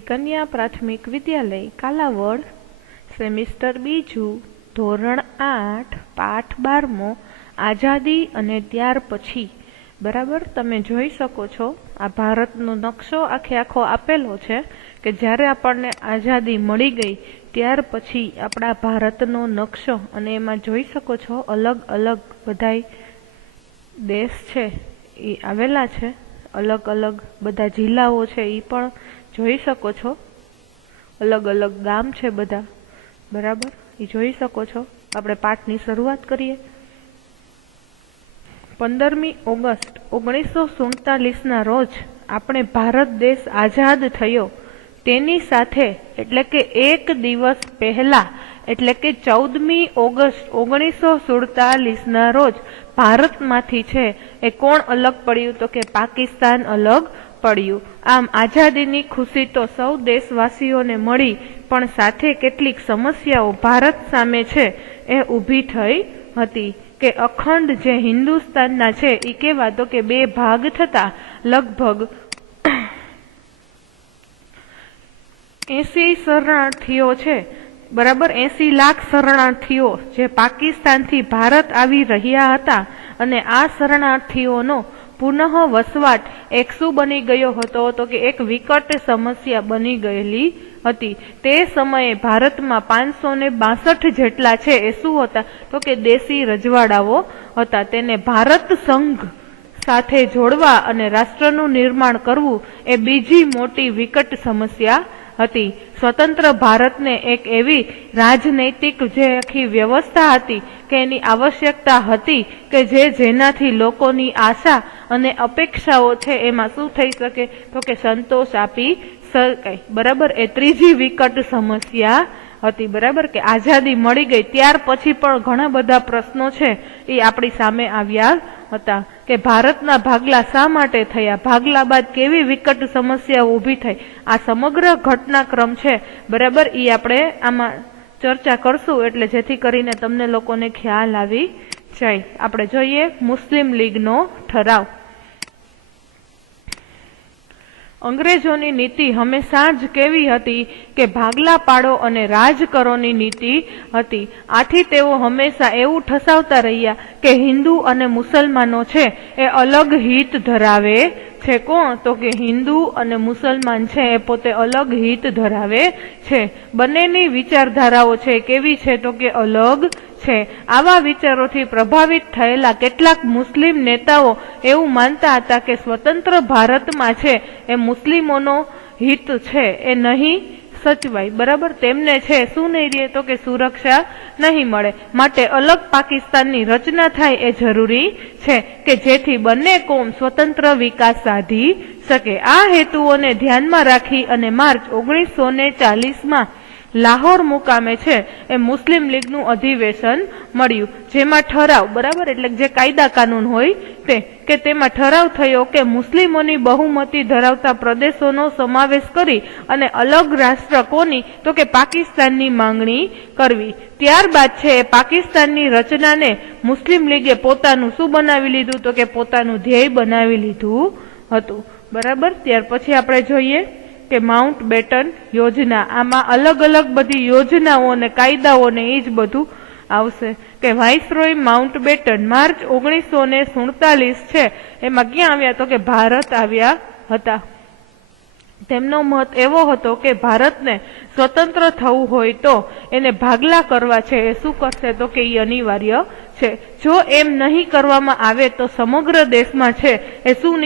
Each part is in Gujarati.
કન્યા પ્રાથમિક વિદ્યાલય કાલાવડ સેમિસ્ટર બીજું ધોરણ 8 પાઠ 12મો આઝાદી અને ત્યાર પછી। બરાબર, તમે જોઈ શકો છો આ ભારતનો નકશો આખો આપેલો છે કે જ્યારે આપણને આઝાદી મળી ગઈ ત્યાર પછી આપણા ભારતનો નકશો, અને એમાં જોઈ શકો છો અલગ અલગ બધાય દેશ છે એ આવેલા છે, અલગ અલગ બધા જિલ્લાઓ છે એ પણ જોઈ શકો છો, અલગ અલગ ગામ છે બધા। બરાબર, એ જોઈ શકો છો। આપણે પાઠની શરૂઆત કરીએ। 15મી ઓગસ્ટ 1947ના રોજ આપણે ભારત દેશ આઝાદ થયો તેની સાથે એટલે કે એક દિવસ પહેલા એટલે કે 14મી ઓગસ્ટ 1947ના રોજ ભારતમાંથી છે એ કોણ અલગ પડ્યું? તો કે પાકિસ્તાન અલગ પડ્યું। આમ આઝાદીની ખુશી તો સૌ દેશવાસીઓને મળી, પણ સાથે કેટલીક સમસ્યાઓ ભારત સામે છે એ ઊભી થઈ હતી કે અખંડ જે હિન્દુસ્તાનના છે એ કેવા? તો કે બે ભાગ થતા લગભગ 80 શરણાર્થીઓ છે, બરાબર, 80 લાખ શરણાર્થીઓ જે પાકિસ્તાનથી ભારત આવી રહ્યા હતા, અને આ શરણાર્થીઓનો પુનઃ વસવાટ એક શું બની ગયો હતો? તો કે એક વિકટ સમસ્યા બની ગયેલી હતી। તે સમયે ભારતમાં 562 જેટલા છે એ શું હતા? તો કે દેશી રજવાડાઓ હતા। તેને ભારત સંઘ સાથે જોડવા અને રાષ્ટ્રનું નિર્માણ કરવું એ બીજી મોટી વિકટ સમસ્યા હતી। સ્વતંત્ર ભારતને એક એવી રાજનૈતિક જે આખી વ્યવસ્થા હતી કે એની આવશ્યકતા હતી કે જેનાથી લોકોની આશા અને અપેક્ષાઓ છે એમાં શું થઈ શકે? તો કે સંતોષ આપી શકાય। બરાબર, એ ત્રીજી વિકટ સમસ્યા હતી। બરાબર, કે આઝાદી મળી ગઈ ત્યાર પછી પણ ઘણા બધા પ્રશ્નો છે એ આપણી સામે આવ્યા હતા કે ભારતના ભાગલા શા માટે થયા, ભાગલા બાદ કેવી વિકટ સમસ્યાઓ ઊભી થઈ, આ સમગ્ર ઘટનાક્રમ છે બરાબર એ આપણે આમાં ચર્ચા કરશું, એટલે જેથી કરીને તમને લોકોને ખ્યાલ આવી જાય। આપણે જોઈએ મુસ્લિમ લીગનો ઠરાવ। અંગ્રેજોની નીતિ હંમેશા જ કેવી હતી કે ભાગલા પાડો અને રાજ કરોની નીતિ હતી। આથી તેઓ હંમેશા એવું ઠસાવતા રહ્યા કે હિન્દુ અને મુસલમાનો છે એ અલગ હિત ધરાવે છે। કોણ? તો કે હિન્દુ અને મુસલમાન છે એ પોતે અલગ હિત ધરાવે છે। બંનેની વિચારધારાઓ છે કેવી છે? તો કે અલગ છે। આવા વિચારોથી પ્રભાવિત થયેલા કેટલાક મુસ્લિમ નેતાઓ એવું માનતા હતા કે સ્વતંત્ર ભારતમાં છે એ મુસ્લિમોનો હિત છે એ નહીં સચવાય। બરાબર, તેમને છે શું નહીં રહે? તો કે સુરક્ષા નહીં મળે, માટે અલગ પાકિસ્તાનની રચના થાય એ જરૂરી છે કે જેથી બંને કોમ સ્વતંત્ર વિકાસ સાધી શકે। આ હેતુઓને ધ્યાનમાં રાખી અને માર્ચ 1940માં લાહોર મુકામે છે એ મુસ્લિમ લીગનું અધિવેશન મળ્યું, જેમાં ઠરાવ, બરાબર, એટલે જે કાયદા કાનૂન હોય તે કે તેમાં ઠરાવ થયો કે મુસ્લિમોની બહુમતી ધરાવતા પ્રદેશોનો સમાવેશ કરી અને અલગ રાષ્ટ્ર કોની? તો કે પાકિસ્તાનની માંગણી કરવી। ત્યારબાદ છે પાકિસ્તાનની રચનાને મુસ્લિમ લીગે પોતાનું શું બનાવી લીધું? તો કે પોતાનું ધ્યેય બનાવી લીધું હતું। બરાબર, ત્યાર પછી આપણે જોઈએ કે માઉન્ટ બેટન યોજના। આમાં અલગ અલગ બધી યોજનાઓ અને કાયદાઓ ને એ જ બધું આવશે કે વાઇસરોય માઉન્ટ બેટન માર્ચ 1947 છે એમાં ક્યાં આવ્યા? તો કે ભારત આવ્યા હતા। તેમનો મત એવો હતો કે ભારતને સ્વતંત્ર થવું હોય તો એને ભાગલા કરવા છે એ શું કરશે? તો કે એ અનિવાર્ય છે। જો એમ નહીં કરવામાં આવે તો સમગ્ર દેશમાં છે એ શું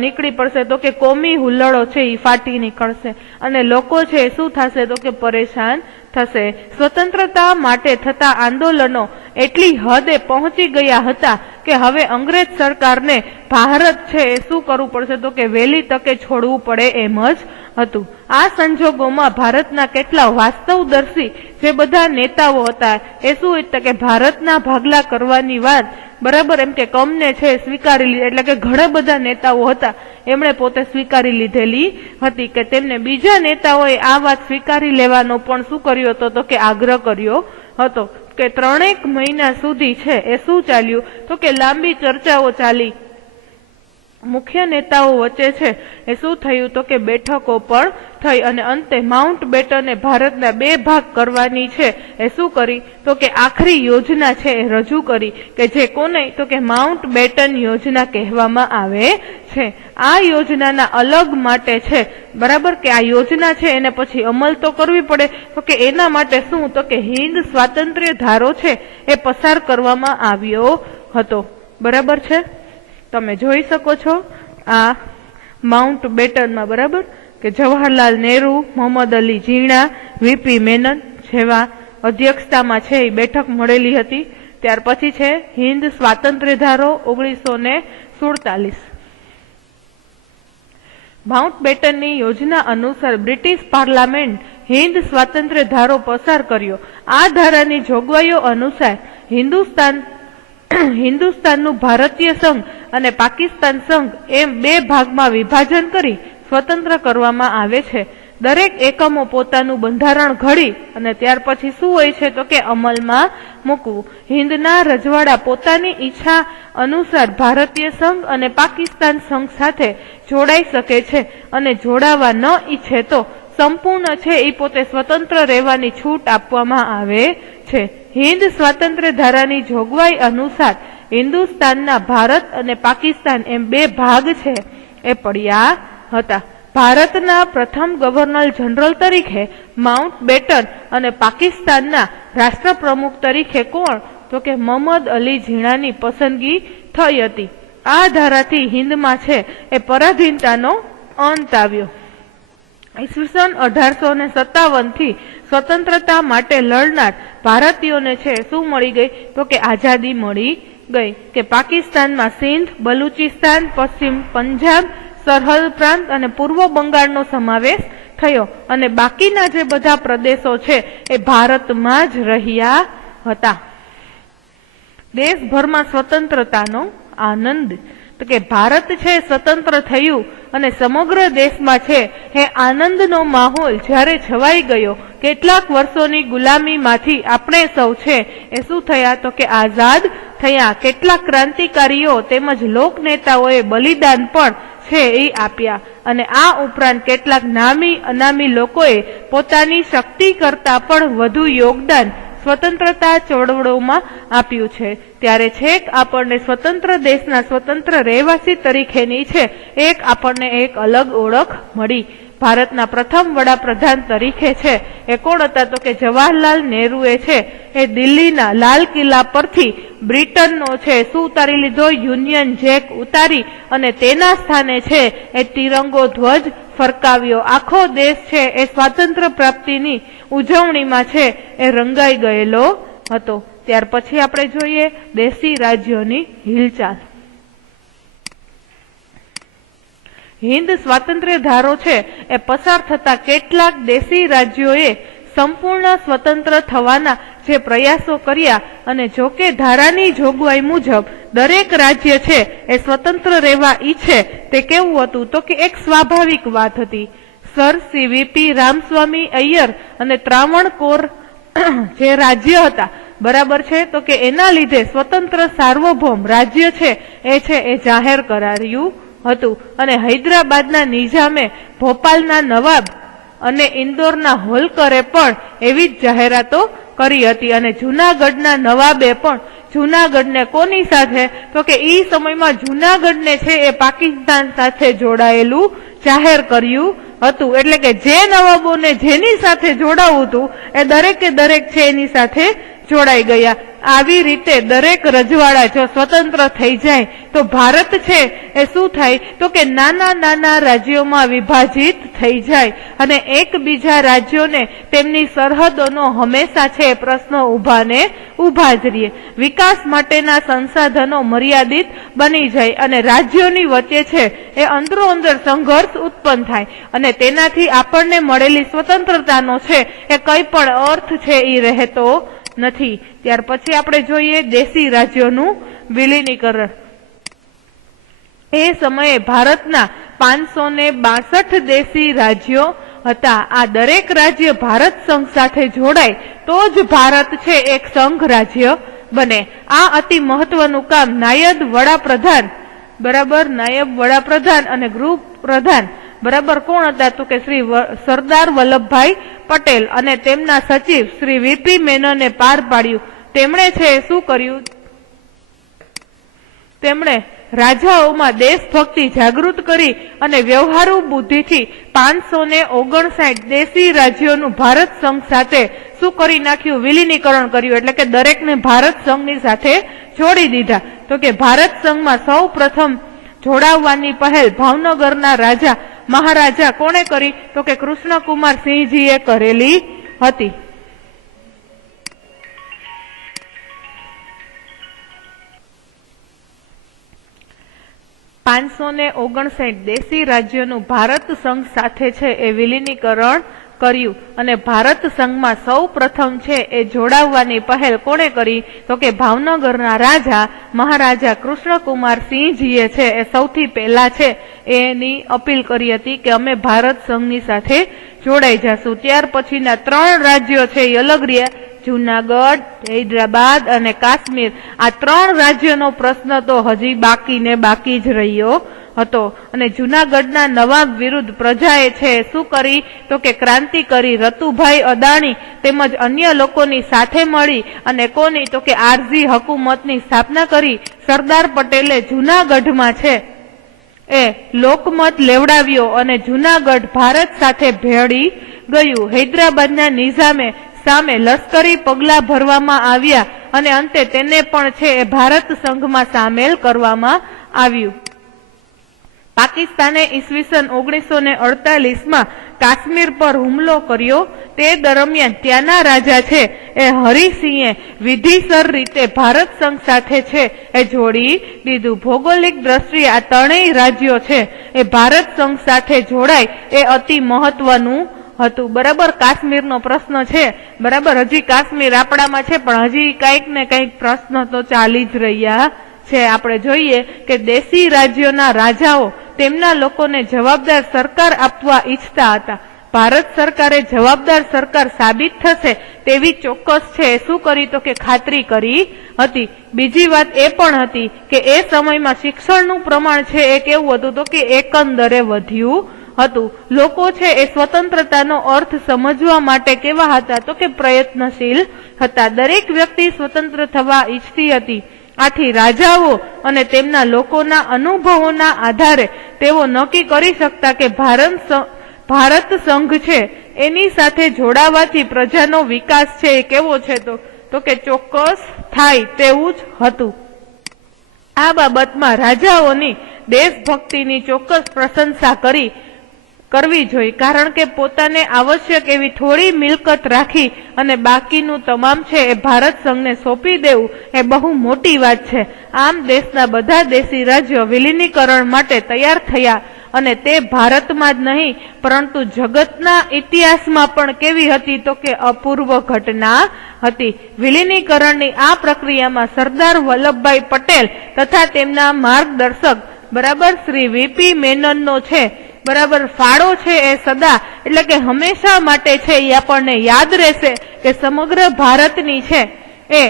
નીકળી પડશે? તો કે કોમી હુલ્લડો છે એ ફાટી નીકળશે અને લોકો છે એ શું થશે? તો કે પરેશાન થશે। સ્વતંત્રતા માટે થતા આંદોલનો એટલી હદે પહોંચી ગયા હતા કે હવે અંગ્રેજ સરકારને ભારત છે એ શું કરવું પડશે? તો કે વહેલી તકે છોડવું પડે એમ જ હતું। આ સંજોગોમાં ભારતના કેટલા વાસ્તવદર્શી જે બધા નેતાઓ હતા એ શું હતા કે ભારતના ભાગલા કરવાની વાત, બરાબર, એમ કે કમને છે સ્વીકારી લીધી, એટલે કે ઘણા બધા નેતાઓ હતા એમણે પોતે સ્વીકારી લીધેલી હતી કે તેમને બીજા નેતાઓએ આ વાત સ્વીકારી લેવાનો પણ શું કર્યો હતો? તો કે આગ્રહ કર્યો હતો કે 3 મહિના સુધી છે એ શું ચાલ્યું? તો કે લાંબી ચર્ચાઓ ચાલી મુખ્ય નેતાઓ વચ્ચે છે એ શું થયું તો કે બેઠકો પણ થઈ અને અંતે માઉન્ટ બેટને ભારતના 2 ભાગ કરવાની છે એ શું કરી તો કે આખરી યોજના છે એ રજૂ કરી કે જે કોને તો કે માઉન્ટ બેટન યોજના કહેવામાં આવે છે। આ યોજનાના અલગ માટે છે બરાબર કે આ યોજના છે એને પછી અમલ તો કરવી પડે તો કે એના માટે શું તો કે હિન્દ સ્વાતંત્ર્ય ધારો છે એ પસાર કરવામાં આવ્યો હતો બરાબર છે। તમે જોઈ શકો છો આ માઉન્ટ બેટનમાં બરાબર કે જવાહરલાલ નહેરુ, મોહમ્મદ અલી જીણા, વીપી મેનન જેવા અધ્યક્ષતામાં છે એ બેઠક મળેલી હતી। ત્યાર પછી છે હિન્દ સ્વાતંત્ર્ય ધારો 1947। માઉન્ટ બેટનની યોજના અનુસાર બ્રિટિશ પાર્લામેન્ટ હિન્દ સ્વાતંત્ર્ય ધારો પસાર કર્યો। આ ધારાની જોગવાઈઓ અનુસાર હિન્દુસ્તાનનું ભારતીય સંઘ અને પાકિસ્તાન સંઘ એમ 2 ભાગમાં વિભાજન કરી સ્વતંત્ર કરવામાં આવે છે। દરેક એકમો પોતાનું બંધારણ ઘડી અને ત્યાર પછી શું હોય છે તો કે અમલમાં મૂકવું। હિન્દના રજવાડા પોતાની ઈચ્છા અનુસાર ભારતીય સંઘ અને પાકિસ્તાન સંઘ સાથે જોડાઈ શકે છે અને જોડાવા ન ઈચ્છે તો સંપૂર્ણ છે એ પોતે સ્વતંત્ર રહેવાની છૂટ આપવામાં આવે છે। હિન્દ સ્વાતંત્ર્ય ધારાની જોગવાઈ અનુસાર હિન્દુસ્તાનના ભારત અને પાકિસ્તાન એમ 2 ભાગ છે એ પડ્યા હતા। ભારતના પ્રથમ ગવર્નર જનરલ તરીકે માઉન્ટ બેટન અને પાકિસ્તાનના રાષ્ટ્રપ્રમુખ તરીકે કોણ તો કે મોહમ્મદ અલી જીણાની પસંદગી થઈ હતી। આ ધારાથી હિન્દમાં છે એ પરાધીનતાનો અંત આવ્યો। ઈસવીસન 1857 થી સ્વતંત્રતા માટે લડનાર ભારતીયોને છે શું મળી ગઈ તો કે આઝાદી મળી ગઈ કે પાકિસ્તાનમાં સિંધ, બલુચિસ્તાન, પશ્ચિમ પંજાબ, સરહદ પ્રાંત અને પૂર્વ બંગાળનો સમાવેશ થયો અને બાકીના જે બધા પ્રદેશો છે એ ભારતમાં જ રહ્યા હતા। દેશભરમાં સ્વતંત્રતાનો આનંદ તો કે ભારત છે સ્વતંત્ર થયું અને સમગ્ર દેશમાં છે એ આનંદનો માહોલ જ્યારે છવાઈ ગયો। કેટલાક વર્ષોની ગુલામીમાંથી આપણે સૌ છે એ શું થયા તો કે આઝાદ થયા। કેટલાક ક્રાંતિકારીઓ તેમજ લોક નેતાઓએ બલિદાન પણ છે એ આપ્યા અને આ ઉપરાંત કેટલાક નામી અનામી લોકોએ પોતાની શક્તિ કરતા પણ વધુ યોગદાન સ્વતંત્રતા ચળવળોમાં આપ્યું છે। ત્યારે છેક આપણને સ્વતંત્ર દેશના સ્વતંત્ર રહેવાસી તરીકેની છે આપણને એક અલગ ઓળખ મળી। ભારતના પ્રથમ વડાપ્રધાન તરીકે છે એ કોણ હતા તો કે જવાહરલાલ નહેરુએ છે એ દિલ્હીના લાલ કિલ્લા પરથી બ્રિટનનો છે શું ઉતારી લીધો યુનિયન જેક ઉતારી અને તેના સ્થાને છે એ તિરંગો ધ્વજ ફરકાવ્યો। આખો દેશ છે એ સ્વાતંત્ર્ય પ્રાપ્તિની ઉજવણીમાં છે એ રંગાઈ ગયેલો હતો। ત્યાર પછી આપણે જોઈએ દેશી રાજ્યોની હિલચાલ। હિન્દ સ્વાતંત્ર્ય ધારો છે એ પસાર થતા કેટલાક દેશી રાજ્યોએ સંપૂર્ણ સ્વતંત્ર થવાના જે પ્રયાસો કર્યા અને જો કે ધારાની જોગવાઈ મુજબ દરેક રાજ્ય છે એ સ્વતંત્ર રહેવા ઈચ્છે તે કેવું હતું તો કે એક સ્વાભાવિક વાત હતી। સર સીવીપી રામસ્વામી અય્યર અને ત્રાવણકોર જે રાજ્ય હતા બરાબર છે તો કે એના લીધે સ્વતંત્ર સાર્વભૌમ રાજ્ય છે એ જાહેર કરાયું હતું અને હૈદરાબાદના નિઝામે ભોપાલના નવાબ અને ઇન્દોરના હોલકરે પણ એવી જ જાહેરાતો કરી હતી અને જૂનાગઢના નવાબે પણ જૂનાગઢને કોની સાથે તો કે એ સમયમાં જૂનાગઢને છે એ પાકિસ્તાન સાથે જોડાયેલું જાહેર કર્યું હતું। એટલે કે જે નવાબોને જેની સાથે જોડાવું હતું એ દરેકે દરેક છે એની સાથે જોડાઈ ગયા। આવી રીતે દરેક રજવાડા જો સ્વતંત્ર થઈ જાય તો ભારત છે એ શું થાય તો કે નાના નાના રાજ્યોમાં વિભાજિત થઈ જાય અને એકબીજા રાજ્યોને તેમની સરહદોનો હંમેશા છે પ્રશ્નો ઉભા જ રહે। વિકાસ માટેના સંસાધનો મર્યાદિત બની જાય અને રાજ્યોની વચ્ચે છે એ અંદરો અંદર સંઘર્ષ ઉત્પન્ન થાય અને તેનાથી આપણને મળેલી સ્વતંત્રતાનો છે એ કઈ પણ અર્થ છે એ રહેતો નથી। ત્યાર પછી આપણે જોઈએ દેશી રાજ્યોનું વિલીનીકરણ। એ સમયે ભારતના 562 દેશી રાજ્યો હતા। આ દરેક રાજ્ય ભારત સંઘ સાથે જોડાય તો જ ભારત છે એક સંઘ રાજ્ય બને। આ અતિ મહત્વનું કામ નાયબ વડાપ્રધાન બરાબર નાયબ વડાપ્રધાન અને ગૃહ પ્રધાન બરાબર કોણ હતા તો કે શ્રી સરદાર વલ્લભભાઈ પટેલ અને તેમના સચિવ શ્રી વીપી મેનને પાર પાડ્યું. તેમણે છે શું કર્યું? તેમણે રાજાઓમાં દેશભક્તિ જાગૃત કરી અને વ્યવહારુ બુદ્ધિથી 559 દેશી રાજ્યોનું ભારત સંઘ સાથે શું કરી નાખ્યું? વિલીનીકરણ કર્યું. એટલે કે દરેકને ભારત સંઘની સાથે જોડી દીધા. તો કે ભારત સંઘમાં સૌ પ્રથમ જોડાવવાની પહેલ ભાવનગરના રાજા મહારાજા કોણે કરી? તો કે કૃષ્ણકુમાર સિંહજીએ કરેલી હતી. 559 દેશી રાજ્યોનું ભારત સંઘ સાથે છે એ વિલીનીકરણ કર્યું અને ભારત સંઘમાં સૌ પ્રથમ છે એ જોડાવવાની પહેલ કોણે કરી? તો કે ભાવનગરના રાજા મહારાજા કૃષ્ણકુમાર સિંહજીએ છે એ સૌથી પહેલા છે એની અપીલ કરી હતી કે અમે ભારત સંઘની સાથે જોડાઈ જશું. ત્યાર પછીના 3 રાજ્યો છે એ અલગ રહ્યા, જુનાગઢ, હૈદરાબાદ અને કાશ્મીર. આ 3 રાજ્યોનો પ્રશ્ન તો હજી બાકી જ રહ્યો હતો અને જુનાગઢના નવાબ વિરુદ્ધ પ્રજાએ છે શું કરી? તો કે ક્રાંતિ કરી. રતુભાઈ અદાણી તેમજ અન્ય લોકોની સાથે મળી અને કોની? તો કે આરઝી હકુમતની સ્થાપના કરી. સરદાર પટેલે જુનાગઢમાં છે એ લોકમત લેવડાવ્યો અને જુનાગઢ ભારત સાથે ભેળી ગયું. હૈદરાબાદના નિઝામે સામે લશ્કરી પગલા ભરવામાં આવ્યા અને અંતે તેને પણ છે એ ભારત સંઘમાં સામેલ કરવામાં આવ્યું. પાકિસ્તાને ઈસવીસન 1948માં કાશ્મીર પર હુમલો કર્યો. તે દરમિયાન ત્યાંના રાજા છે એ હરિસિંહે વિધિસર રીતે ભારત સંઘ સાથે છે એ જોડી દીધું. ભૌગોલિક દ્રષ્ટિએ આ 3 રાજ્યો છે એ ભારત સંઘ સાથે જોડાય એ અતિ મહત્વનું હતું. બરાબર કાશ્મીરનો પ્રશ્ન છે. બરાબર હજી કાશ્મીર આપણામાં છે પણ હજી કંઈક ને કંઈક પ્રશ્ન તો ચાલી જ રહ્યા છે. આપણે જોઈએ કે દેશી રાજ્યોના રાજાઓ તેમના લોકોને જવાબદાર સરકાર આપવા ઈચ્છતા હતા. ભારત સરકારે જવાબદાર સરકાર સાબિત થશે તેવી ચોક્કસ છે શું કરી? તો કે ખાતરી કરી હતી. બીજી વાત એ પણ હતી કે એ સમયમાં શિક્ષણનું પ્રમાણ છે એ કેવું હતું? તો કે એકંદરે વધ્યું હતું. લોકો છે એ સ્વતંત્રતાનો અર્થ સમજવા માટે કેવા હતા? તો કે પ્રયત્નશીલ હતા. દરેક વ્યક્તિ સ્વતંત્ર થવા ઈચ્છતી હતી. આથી રાજાઓ અને તેમના લોકોના અનુભવોના આધારે તેઓ નક્કી કરી શકતા કે ભારત સંઘ છે એની સાથે જોડાવાથી પ્રજાનો વિકાસ છે એ કેવો છે? તો કે ચોક્કસ થાય તેવું જ હતું. આ બાબતમાં રાજાઓની દેશભક્તિની ચોક્કસ પ્રશંસા કરવી જોઈએ, કારણ કે પોતાને આવશ્યક એવી થોડી મિલકત રાખી અને બાકીનું તમામ છે એ ભારત સંઘને સોંપી દેવું એ બહુ મોટી વાત છે. આમ દેશના બધા દેશી રાજ્યો વિલીનીકરણ માટે તૈયાર થયા અને તે ભારતમાં જ નહીં પરંતુ જગતના ઇતિહાસમાં પણ કેવી હતી? તો કે અપૂર્વ ઘટના હતી. વિલીનીકરણની આ પ્રક્રિયામાં સરદાર વલ્લભભાઈ પટેલ તથા તેમના માર્ગદર્શક બરાબર શ્રી વીપી મેનનનો છે બરાબર ફાળો છે એ સદા એટલે કે હંમેશા માટે છે એ આપણને યાદ રહેશે કે સમગ્ર ભારતની છે એ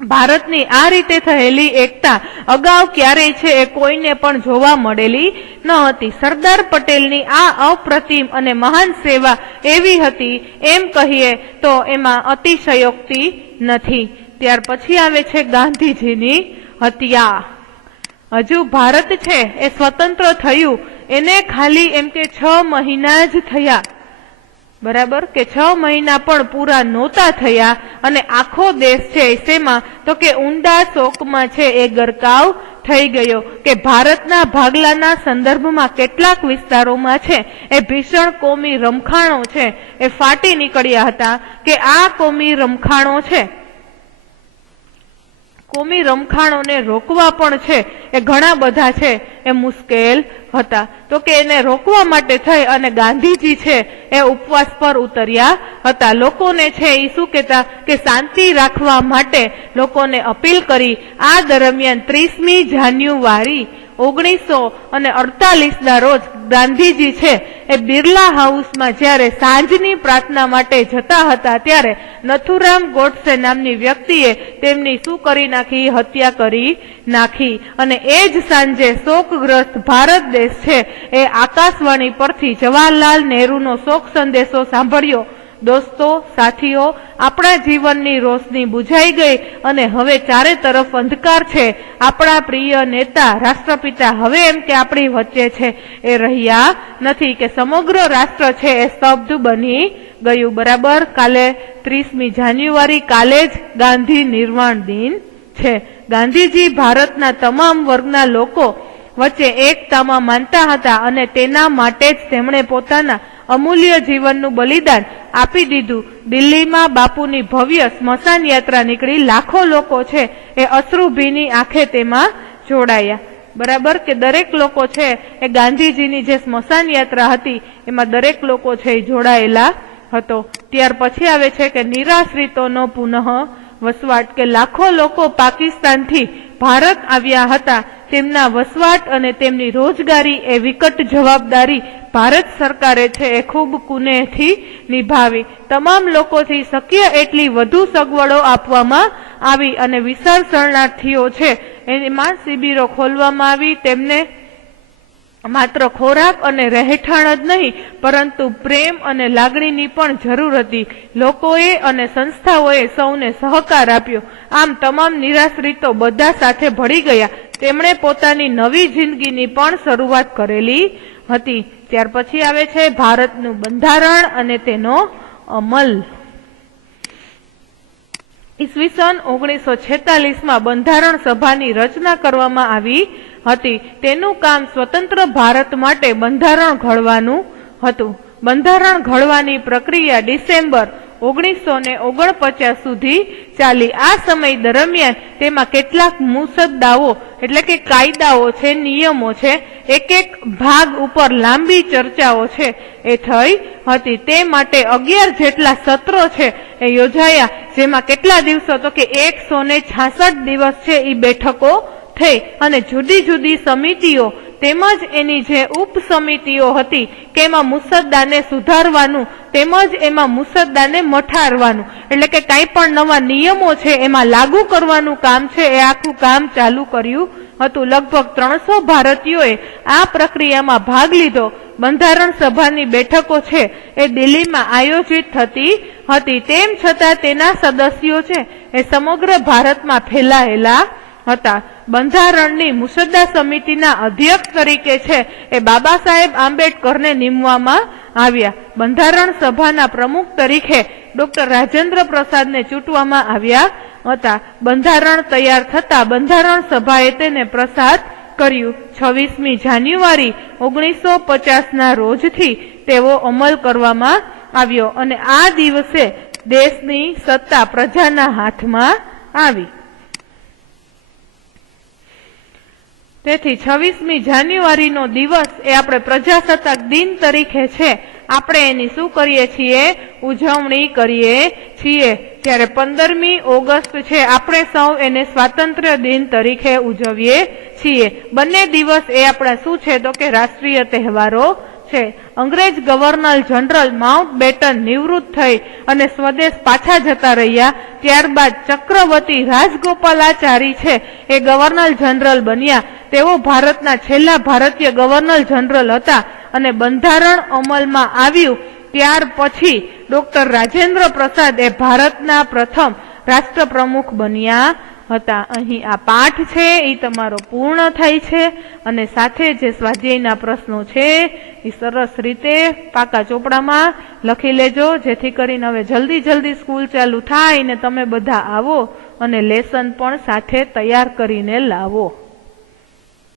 ભારતની આ રીતે થયેલી એકતા અગાઉ ક્યારેય છે એ કોઈને પણ જોવા મળેલી ન હતી. સરદાર પટેલની આ અપ્રતિમ અને મહાન સેવા એવી હતી એમ કહીએ તો એમાં અતિશયોક્તિ નથી. ત્યાર પછી આવે છે ગાંધીજીની હત્યા. હજુ ભારત છે એ સ્વતંત્ર થયું એને ખાલી એમ કે 6 મહિના જ થયા. બરાબર કે 6 મહિના પણ પૂરા નહોતા થયા અને આખો દેશ છે શેમાં? તો કે ઊંડા શોકમાં છે એ ગરકાવ થઈ ગયો કે ભારતના ભાગલાના સંદર્ભમાં કેટલાક વિસ્તારોમાં છે એ ભીષણ કોમી રમખાણો છે એ ફાટી નીકળ્યા હતા કે આ કોમી રમખાણો છે કોમી રમખાણોને રોકવા પણ છે એ ઘણા બધા છે એ મુશ્કેલ હતા. તો કે એને રોકવા માટે થઈ અને ગાંધીજી છે એ ઉપવાસ પર ઉતર્યા હતા. લોકોને છે એ શું કહેતા કે શાંતિ રાખવા માટે લોકોને અપીલ કરી. આ દરમિયાન 30મી જાન્યુઆરી 1948 રોજ ગાંધીજી છે એ બિરલા હાઉસમાં જ્યારે સાંજની પ્રાર્થના માટે જતા હતા ત્યારે નથુરામ ગોડસે નામની વ્યક્તિએ તેમની શું કરી નાખી? હત્યા કરી નાખી. અને એ જ સાંજે શોકગ્રસ્ત ભારત દેશ છે એ આકાશવાણી પરથી જવાહરલાલ નહેરુનો શોક સંદેશો સાંભળ્યો. દોસ્તો, સાથીઓ, આપણા જીવનની રોશની બુઝાઈ ગઈ અને હવે ચારે તરફ અંધકાર છે. આપણા પ્રિય નેતા રાષ્ટ્રપિતા હવે એમ કે આપણી વચ્ચે છે એ રહ્યા નથી, કે સમગ્ર રાષ્ટ્ર છે એ સ્તબ્ધ બની ગયું. બરાબર. કાલે 30મી જાન્યુઆરી, કાલે જ ગાંધી નિર્વાણ દિન છે. ગાંધીજી ભારતના તમામ વર્ગના લોકો વચ્ચે એકતામાં માનતા હતા અને તેના માટે જ તેમણે પોતાના અમૂલ્ય જીવનનું બલિદાન આપી દીધું. દિલ્હીમાં બાપુની ભવ્ય સ્મશાન યાત્રા નીકળી. લાખો લોકો છે એ અશ્રુભીની આંખે તેમાં જોડાયા. બરાબર, કે દરેક લોકો છે એ ગાંધીજીની જે સ્મશાન યાત્રા હતી એમાં દરેક લોકો છે એ જોડાયેલા હતો. ત્યાર પછી આવે છે કે નિરાશ્રિતોનો પુનઃ વસવાટ, કે લાખો લોકો પાકિસ્તાનથી ભારત આવ્યા હતા. તેમના વસવાટ અને તેમની રોજગારી એ વિકટ જવાબદારી ભારત સરકારે છે એ ખૂબ કુનેહથી નિભાવી. તમામ લોકોથી શક્ય એટલી વધુ સગવડો આપવામાં આવી અને વિશાળ શરણાર્થીઓ છે એમાં શિબિરો ખોલવામાં આવી. તેમને માત્ર ખોરાક અને રહેઠાણ જ નહીં પરંતુ પ્રેમ અને લાગણીની પણ જરૂર હતી. લોકોએ અને સંસ્થાઓએ સૌને સહકાર આપ્યો. આમ તમામ નિરાશ્રિતો બધા સાથે ભળી ગયા. તેમણે પોતાની નવી જિંદગીની પણ શરૂઆત કરેલી હતી. ત્યાર પછી આવે છે ભારતનું બંધારણ અને તેનો અમલ. ઈસવીસન 1946માં બંધારણ સભાની રચના કરવામાં આવી હતી. તેનું કામ સ્વતંત્ર ભારત માટે બંધારણ ઘડવાનું હતું. બંધારણ ઘડવાની પ્રક્રિયા ડિસેમ્બર 1949 સુધી ચાલી. આ સમય દરમિયાન તેમાં કેટલાક મુસદ્દાઓ એટલે કે કાયદાઓ છે, નિયમો છે, એક એક ભાગ ઉપર લાંબી ચર્ચાઓ છે એ થઈ હતી. તે માટે 11 જેટલા સત્રો છે એ યોજાયા, જેમાં કેટલા દિવસો તો કે 166 દિવસ છે એ બેઠકો થઈ અને જુદી જુદી સમિતિઓ તેમજ એની જે ઉપસમિતિઓ હતી કે એમાં મુસદ્દાને સુધારવાનું તેમજ એમાં મુસદ્દાને મઠારવાનું એટલે કે કાંઈ પણ નવા નિયમો છે એમાં લાગુ કરવાનું કામ છે એ આખું કામ ચાલુ કર્યું હતું. લગભગ 300 ભારતીયોએ આ પ્રક્રિયામાં ભાગ લીધો. બંધારણ સભાની બેઠકો છે એ દિલ્હીમાં આયોજિત થતી હતી. તેમ છતાં તેના સદસ્યો છે એ સમગ્ર ભારતમાં ફેલાયેલા હતા. બંધારણની મુસદ્દા સમિતિના અધ્યક્ષ તરીકે છે એ બાબા સાહેબ આંબેડકરને નિમવામાં આવ્યા. બંધારણ સભાના પ્રમુખ તરીકે ડોક્ટર રાજેન્દ્ર પ્રસાદને ચૂંટવામાં આવ્યા હતા. બંધારણ તૈયાર થતા બંધારણ સભાએ તેને પ્રસાદ કર્યું. 26મી જાન્યુઆરી 1950ના રોજથી તેવો અમલ કરવામાં આવ્યો અને આ દિવસે દેશની સત્તા પ્રજાના હાથમાં આવી. તેથી 26મી જાન્યુઆરીનો દિવસ એ આપણે પ્રજાસત્તાક દિન તરીકે છે આપણે એની શું કરીએ છીએ? ઉજવણી કરીએ છીએ. જ્યારે 15મી ઓગસ્ટ છે આપણે સૌ એને સ્વાતંત્ર્ય દિન તરીકે ઉજવીએ છીએ. બંને દિવસ એ આપણા શું છે તો કે રાષ્ટ્રીય તહેવારો છે. અંગ્રેજ ગવર્નર જનરલ માઉન્ટ બેટન નિવૃત્ત થઈ અને સ્વદેશ પાછા જતા રહ્યા. ત્યારબાદ ચક્રવર્તી રાજગોપાલાચારી છે એ ગવર્નર જનરલ બન્યા. તેઓ ભારતના છેલ્લા ભારતીય ગવર્નર જનરલ હતા અને બંધારણ અમલમાં આવ્યું ત્યાર પછી ડોક્ટર રાજેન્દ્ર પ્રસાદ એ ભારતના પ્રથમ રાષ્ટ્રપ્રમુખ બન્યા હતા. અહીં આ પાઠ છે એ તમારો પૂર્ણ થાય છે અને સાથે જે સ્વાધ્યાયના પ્રશ્નો છે એ સરસ રીતે પાકા ચોપડામાં લખી લેજો, જેથી કરીને હવે જલ્દી સ્કૂલ ચાલુ થાય ને તમે બધા આવો અને લેસન પણ સાથે તૈયાર કરીને લાવો.